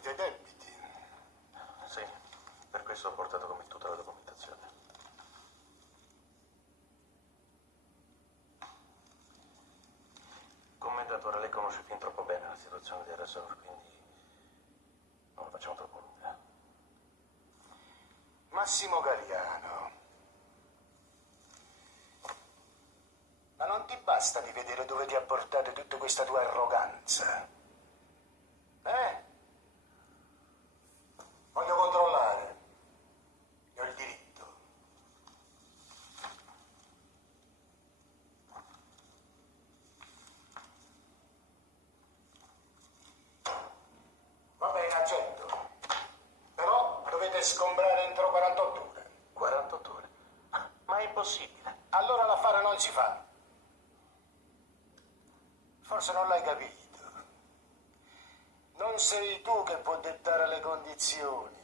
dei debiti. Sì, per questo ho portato con me tutta la documentazione. Commendatore, lei conosce fin troppo bene la situazione di Resort, quindi non la facciamo troppo lunga. Massimo Galliano. Ma non ti basta di vedere dove ti ha portato tutta questa tua arroganza? Voglio controllare. Ne ho il diritto. Va bene, accetto. Però dovete sgombrare entro 48 ore. 48 ore? Ma è impossibile. Allora l'affare non si fa. Forse non l'hai capito. Non sei tu che può dettare le condizioni.